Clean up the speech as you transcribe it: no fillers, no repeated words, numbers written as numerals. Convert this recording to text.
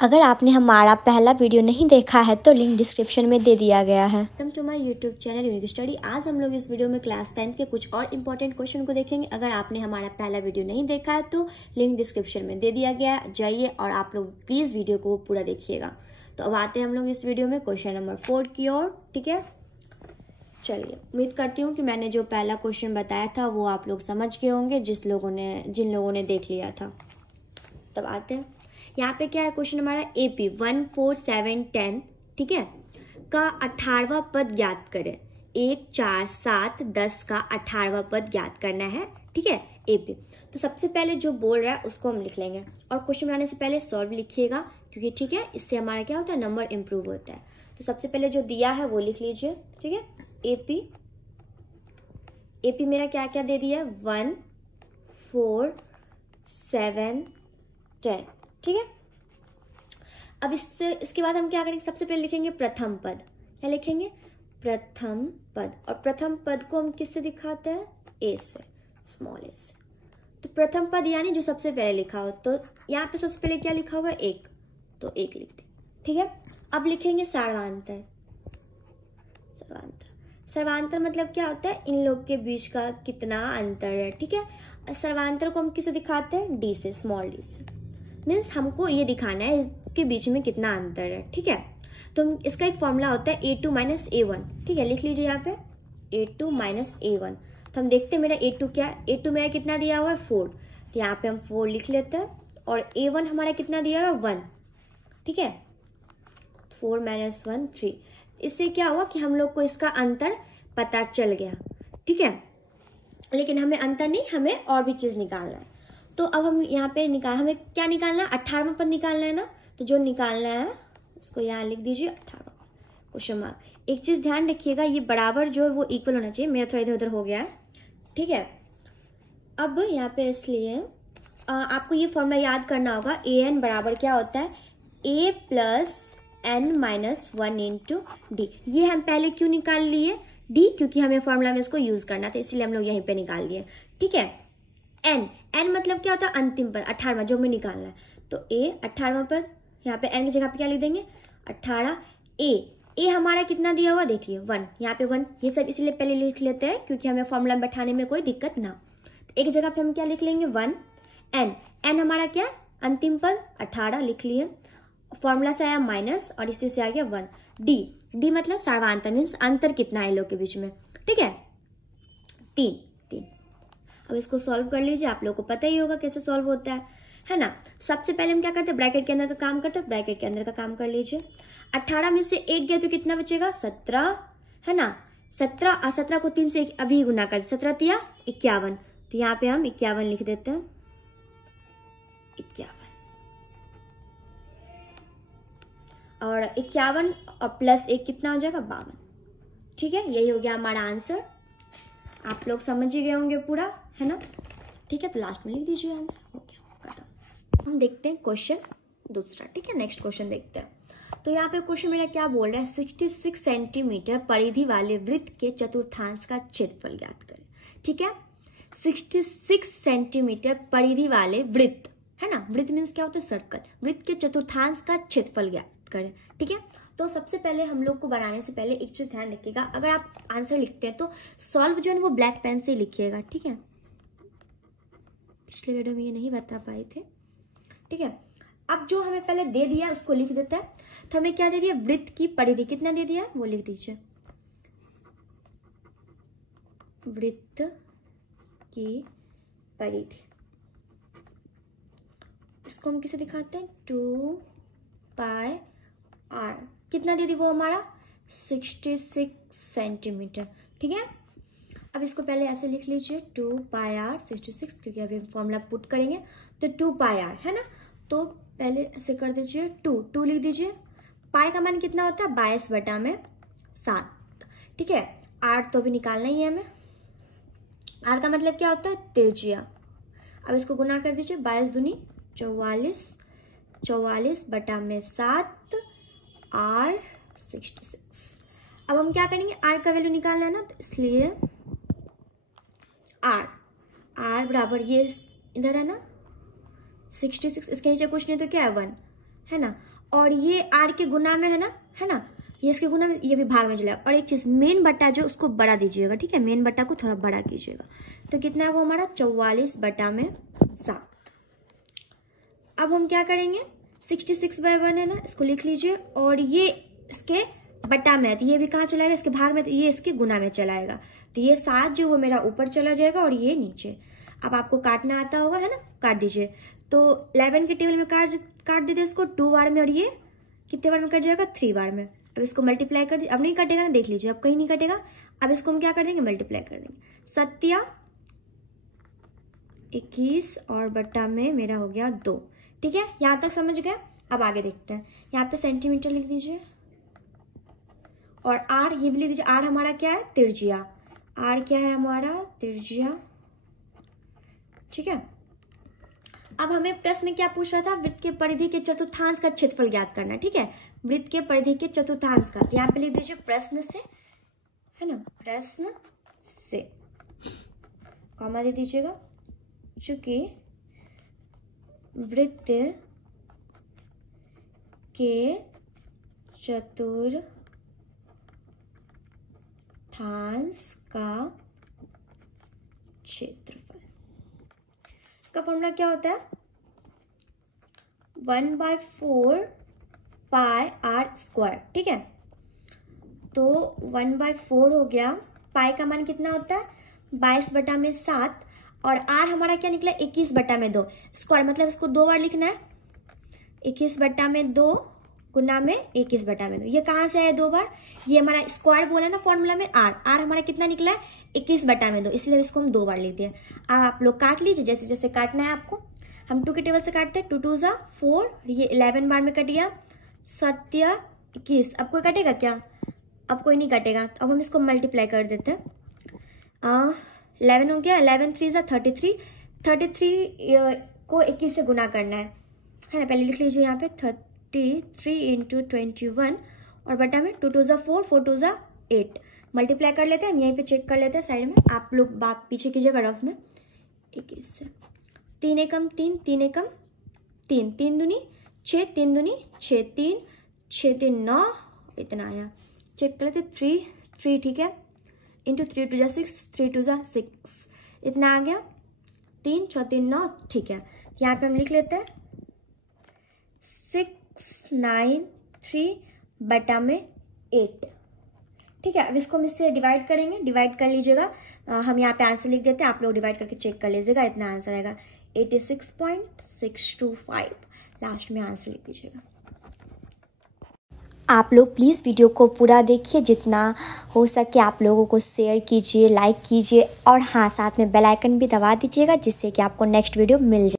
अगर आपने हमारा पहला वीडियो नहीं देखा है तो लिंक डिस्क्रिप्शन में दे दिया गया है। Welcome to my YouTube channel unique study. आज हम लोग इस वीडियो में क्लास 10 के कुछ और इम्पोर्टेंट क्वेश्चन को देखेंगे। अगर आपने हमारा पहला वीडियो नहीं देखा है तो लिंक डिस्क्रिप्शन में दे दिया गया है, जाइए और आप लोग प्लीज वीडियो को पूरा देखिएगा। तो अब आते हैं हम लोग इस वीडियो में क्वेश्चन नंबर 4 की ओर। ठीक है, चलिए, उम्मीद करती हूँ कि मैंने जो पहला क्वेश्चन बताया था वो आप लोग समझ गए होंगे, जिन लोगों ने देख लिया था। तब आते हैं, यहाँ पे क्या है क्वेश्चन हमारा AP 1, 4, 7, 10, ठीक है, का 18वां पद ज्ञात करें। 1, 4, 7, 10 का 18वां पद ज्ञात करना है। ठीक है, AP। तो सबसे पहले जो बोल रहा है उसको हम लिख लेंगे और क्वेश्चन बनाने से पहले सॉल्व लिखिएगा, क्योंकि ठीक है इससे हमारा क्या होता है, नंबर इंप्रूव होता है। तो सबसे पहले जो दिया है वो लिख लीजिए। ठीक है, AP मेरा क्या क्या दे दिया है, 1, 4, 7, 10। ठीक है, अब इसके बाद हम क्या करेंगे, सबसे पहले लिखेंगे प्रथम पद। क्या लिखेंगे, प्रथम पद। और प्रथम पद को हम किससे दिखाते हैं, A से, स्मॉल a से। तो प्रथम पद यानी जो सबसे पहले लिखा हो, तो यहाँ पे सबसे पहले क्या लिखा हुआ है, 1, तो 1 लिख दें। ठीक है, अब लिखेंगे सर्वांतर। सर्वांतर मतलब क्या होता है, इन लोग के बीच का कितना अंतर है। ठीक है, सर्वांतर को हम किससे दिखाते हैं, D से, स्मॉल d से। मीन्स हमको ये दिखाना है इसके बीच में कितना अंतर है। ठीक है, तो इसका एक फॉर्मूला होता है A2 - A1। ठीक है, लिख लीजिए यहाँ पे A2 - A1। तो हम देखते हैं मेरा A2 क्या है, A2 मेरा कितना दिया हुआ है, 4, तो यहाँ पे हम 4 लिख लेते हैं। और A1 हमारा कितना दिया हुआ है, 1। ठीक है, 4 - 1 3। इससे क्या हुआ कि हम लोग को इसका अंतर पता चल गया। ठीक है, लेकिन हमें अंतर नहीं, हमें और भी चीज निकालना है। तो अब हम यहाँ पे हमें क्या निकालना है, 18वां पद निकालना है ना। तो जो निकालना है उसको यहाँ लिख दीजिए, 18वां क्वेश्चन मार्क। एक चीज ध्यान रखिएगा, ये बराबर जो है वो इक्वल होना चाहिए, मेरा थोड़ा इधर उधर हो गया है। ठीक है, अब यहाँ पे इसलिए आपको ये फॉर्मूला याद करना होगा, AN बराबर क्या होता है, A + N - 1 × D। ये हम पहले क्यों निकाल लिए, D, क्योंकि हमें फॉर्मूला में इसको यूज करना था, इसलिए हम लोग यहीं पे निकाल लिए। ठीक है, N मतलब क्या होता है, अंतिम पद, 18वां जो हमें निकालना है। तो A 18वां पद, यहाँ पे N की जगह पे क्या लिख देंगे, 18। A हमारा कितना दिया हुआ, देखिए 1, यहाँ पे 1। ये सब इसलिए पहले लिख लेते हैं क्योंकि हमें फॉर्मूला में बैठाने में कोई दिक्कत ना। तो एक जगह पे हम क्या लिख लेंगे, 1। N हमारा क्या, अंतिम पद 18 लिख लिए। फॉर्मूला से आया माइनस और इसी से आ गया 1। D मतलब सर्वांतर, मीन्स अंतर कितना है इन लोग के बीच में। ठीक है, 3। अब इसको सॉल्व कर लीजिए, आप लोगों को पता ही होगा कैसे सॉल्व होता है ना। सबसे पहले हम क्या करते हैं, ब्रैकेट के अंदर का काम करते हैं, ब्रैकेट के अंदर का काम कर लीजिए। 18 में से 1 गया तो कितना बचेगा, 17, है ना। 17 और 17 को 3 से अभी गुना कर, 17 × 51। तो यहाँ पे हम 51 लिख देते हैं, 51। और 51 और प्लस 1 कितना हो जाएगा, 52। ठीक है, यही हो गया हमारा आंसर। आप लोग समझ ही गए होंगे पूरा, है ना। ठीक है, तो लास्ट में लिख दीजिए आंसर, हो गया, खत्म। हम देखते हैं क्वेश्चन दूसरा। ठीक है, नेक्स्ट क्वेश्चन देखते हैं। तो यहाँ पे क्वेश्चन मेरा क्या बोल रहा है, 66 सेंटीमीटर परिधि वाले वृत्त के चतुर्थांश का क्षेत्रफल ज्ञात करें। ठीक है, 66 सेंटीमीटर परिधि वाले वृत्त, है ना, वृत्त मीन्स क्या होता है, सर्कल, वृत्त के चतुर्थांश का क्षेत्रफल ज्ञात करें। ठीक है, तो सबसे पहले हम लोग को बनाने से पहले एक चीज ध्यान रखिएगा, अगर आप आंसर लिखते हैं तो सॉल्व जो है वो ब्लैक पेन से लिखिएगा। ठीक है, पिछले वीडियो में ये नहीं बता पाए थे। ठीक है, अब जो हमें पहले दे दिया उसको लिख देता है। तो हमें क्या दे दिया, वृत्त की परिधि कितना दे दिया वो लिख दीजिए, वृत्त की परिधि। इसको हम किसे दिखाते हैं, 2πr। कितना दे दी वो हमारा, 66 सेंटीमीटर। ठीक है, अब इसको पहले ऐसे लिख लीजिए, 2πr 66, क्योंकि अभी हम फॉर्मूला पुट करेंगे तो 2πr, है ना। तो पहले ऐसे कर दीजिए, 2 लिख दीजिए। पाई का मान कितना होता है, 22/7। ठीक है, r तो अभी निकालना ही है हमें। r का मतलब क्या होता है, त्रिज्या। अब इसको गुना कर दीजिए, 22 दूनी 44, 44/7 r 66। अब हम क्या करेंगे, r का वैल्यू निकालना है ना, तो इसलिए r बराबर ये इधर है ना 66, इसके नीचे कुछ नहीं तो क्या है 1, है ना, और ये आर के गुना में है ना, ये इसके गुना में, ये भी भाग में चलेगा। और एक चीज़ मेन बट्टा जो उसको बड़ा दीजिएगा, ठीक है, मेन बट्टा को थोड़ा बड़ा कीजिएगा। तो कितना है वो हमारा 44/7। अब हम क्या करेंगे, 66/1 है ना, इसको लिख लीजिए। और ये इसके बट्टा में है तो ये भी कहाँ चलाएगा, इसके भाग में, तो ये इसके गुना में चलाएगा। तो ये 7 जो वो मेरा ऊपर चला जाएगा और ये नीचे। अब आपको काटना आता होगा, है ना, काट दीजिए। तो 11 के टेबल में काट दीजिए इसको 2 बार में, और ये कितने बार में कट जाएगा, 3 बार में। अब इसको मल्टीप्लाई कर दीजिए, अब नहीं कटेगा ना, देख लीजिए, अब कहीं नहीं कटेगा। अब इसको हम क्या कर देंगे, मल्टीप्लाई कर देंगे। 7 21 और बट्टा में मेरा हो गया 2। ठीक है, यहाँ तक समझ गए। अब आगे देखते हैं, यहाँ पे सेंटीमीटर लिख दीजिए और आर ये भी लिख दीजिए। आर हमारा क्या है, त्रिज्या। आर क्या है हमारा, त्रिज्या। ठीक है, अब हमें प्रश्न में क्या पूछ रहा था, वृत्त के परिधि के चतुर्थांश का क्षेत्रफल ज्ञात करना। ठीक है, वृत्त के परिधि के चतुर्थांश का, तो यहाँ पे लिख दीजिए प्रश्न से, है ना, प्रश्न से कॉमा दे दीजिएगा। चूंकि वृत्त के चतुर्थांश का क्षेत्रफल, इसका फॉर्मूला क्या होता है, 1/4 पाई आर स्क्वायर। ठीक है, तो 1/4 हो गया। पाई का मान कितना होता है, 22/7, और आर हमारा क्या निकला, 21/2 स्क्वायर, मतलब इसको 2 बार लिखना है। 21/2 गुना में 21/2, ये कहाँ से आया 2 बार, ये हमारा स्क्वायर बोला ना फॉर्मूला में। आर हमारा कितना निकला है, 21/2, इसलिए इसको हम 2 बार लिख दिए। अब आप लोग काट लीजिए जैसे जैसे काटना है आपको। हम 2 के टेबल से काटते हैं, 2 2 जा 4, ये 11 बार में कट गया। 7 21, अब कोई कटेगा क्या, अब कोई नहीं कटेगा। अब हम इसको मल्टीप्लाई कर देते हैं। 11 हो गया, 11 3 जा 33, 33 को 21 से गुना करना है ना। पहले लिख लीजिए यहाँ पे 33 × 21 और बटा में 2 2 जा 4, 4 2 जा 8। मल्टीप्लाई कर लेते हैं, हम यहीं पे चेक कर लेते हैं साइड में, आप लोग बात पीछे कीजिएगा रफ में। 21 से 3 एकम 3, 3 एकम 3, 3 दूनी 6, 3 दूनी 6, 3 6 3 9, इतना आया। चेक कर लेते 3 3, ठीक है, इंटू 3 2 जा 6, 3 2 जा 6, इतना आ गया। 3 6 3 9, ठीक है, यहाँ पे हम लिख लेते हैं 693/8। ठीक है, अब इसको हम इससे डिवाइड करेंगे, डिवाइड कर लीजिएगा। हम यहाँ पे आंसर लिख देते हैं, आप लोग डिवाइड करके चेक कर लीजिएगा, इतना आंसर आएगा 86.625। लास्ट में आंसर लिख दीजिएगा। आप लोग प्लीज़ वीडियो को पूरा देखिए, जितना हो सके आप लोगों को शेयर कीजिए, लाइक कीजिए, और हाँ साथ में बेल आइकन भी दबा दीजिएगा, जिससे कि आपको नेक्स्ट वीडियो मिल जाए।